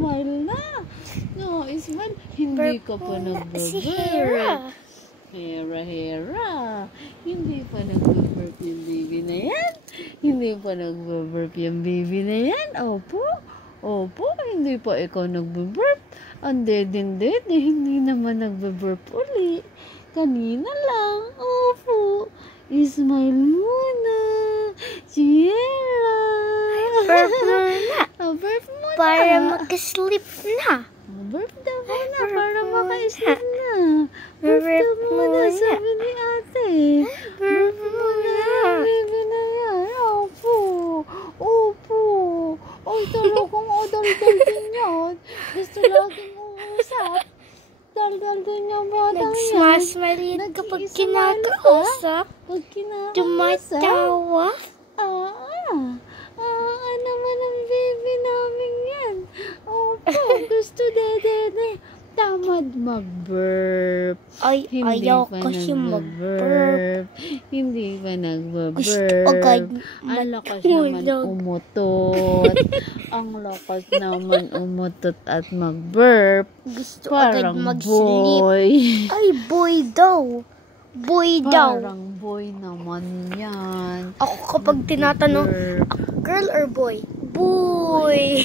Smile na. No, smile. Hindi ka pa nag-burp. Hera. Hindi pa nag-burp yung baby na yan. Hindi pa nag-burp yung baby na yan. Opo, hindi pa ikaw nag-burp. Ang dede, hindi naman nag-burp uli. Kanina lang. Opo. Smile muna. Sierra. Burp muna. Burp muna. Para maka-sleep na. Burp daw muna. Para maka-sleep na. Burp daw muna. Sabi ni ate. Burp muna. Baby na yan. Opo. Ay, talagang dal-dal din yan. Gusto laging uusap. Dal-dal din yung batang yan. Nag-smile kapag kinakausap. Pag kinakausap. Tumatawa. Naman ang baby namin yan. Opo, gusto dede. Tamad mag-burp. Ay, ayaw kasi mag-burp. Hindi pa nag-burp. Gusto agad Ang lakas naman umutot. Ang lakas naman umutot at mag-burp. Gusto Parang agad mag-sleep. boy. Ay, boy daw. Parang boy naman yan. Ako kapag tinatanong, girl or boy? Boy.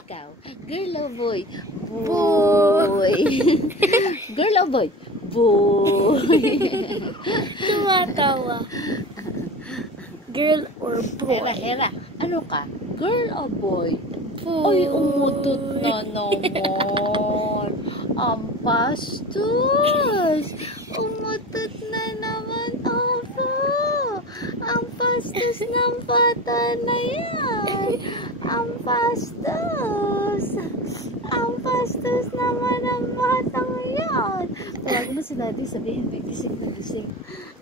Ikaw, girl or boy? Boy. Girl or boy? Boy. Tumatawa. Girl or boy? Hera. Ano ka? Girl or boy? Ay, umutot na naman. Ang pastos. Umutot na naman. Opo. Ang pastos ng bata na yan. Ang pastos. Ang pastos naman ng batang yan. Tawag mo si daddy, sabihin, gising na gising.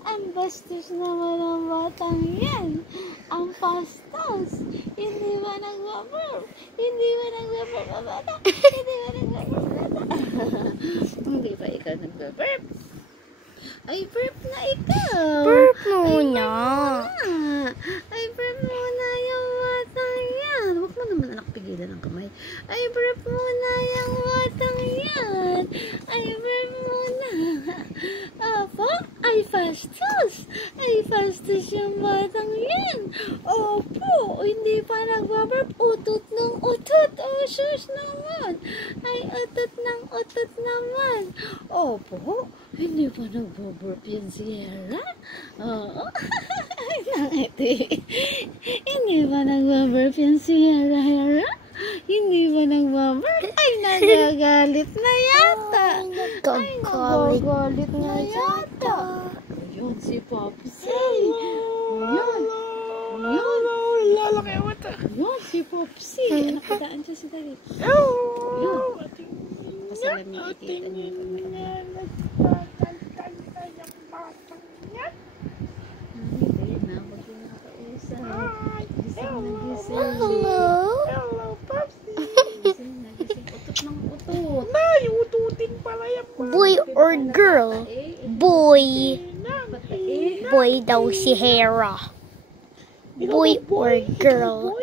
Ang bastos naman ng batang yan. Ang pastos. Hindi ba nag-burp? Hindi ba nag-burp ang bata? Hindi ba nag-burp ang bata? Hindi ba ikaw nag-burp? Ay, burp na ikaw. Burp muna. Ay, burp muna yung batang yan. Huwag mo naman anak pigilan ng kamay. Ay, burp muna yung batang yan. Ay, burp muna. Opo, ay fastos. Ay, fastos yung batang yan. Opo, hindi pa nagbaburp. Utot ng utot. Oh, shush naman. Ay, utot ng utot naman. Opo, hindi pa nagbaburp yan si Hera. Oo. Nangiti. Hindi ba nagbaburp yan si Hera? Hindi ba nagbaburp? Ay, nagagalit na yata. Ay, nagagalit na yata. Ayun, si Popsy. Ayun. Lalaki mo ito. Ayun, si Popsy. Nakadaan siya si Dari. Ayun. Pasalaming ikita niya yung Hello, Popsy. Utot ng utot. Nay, ututin pala yan. Boy or girl? Boy. Boy daw si Hera. Boy or girl?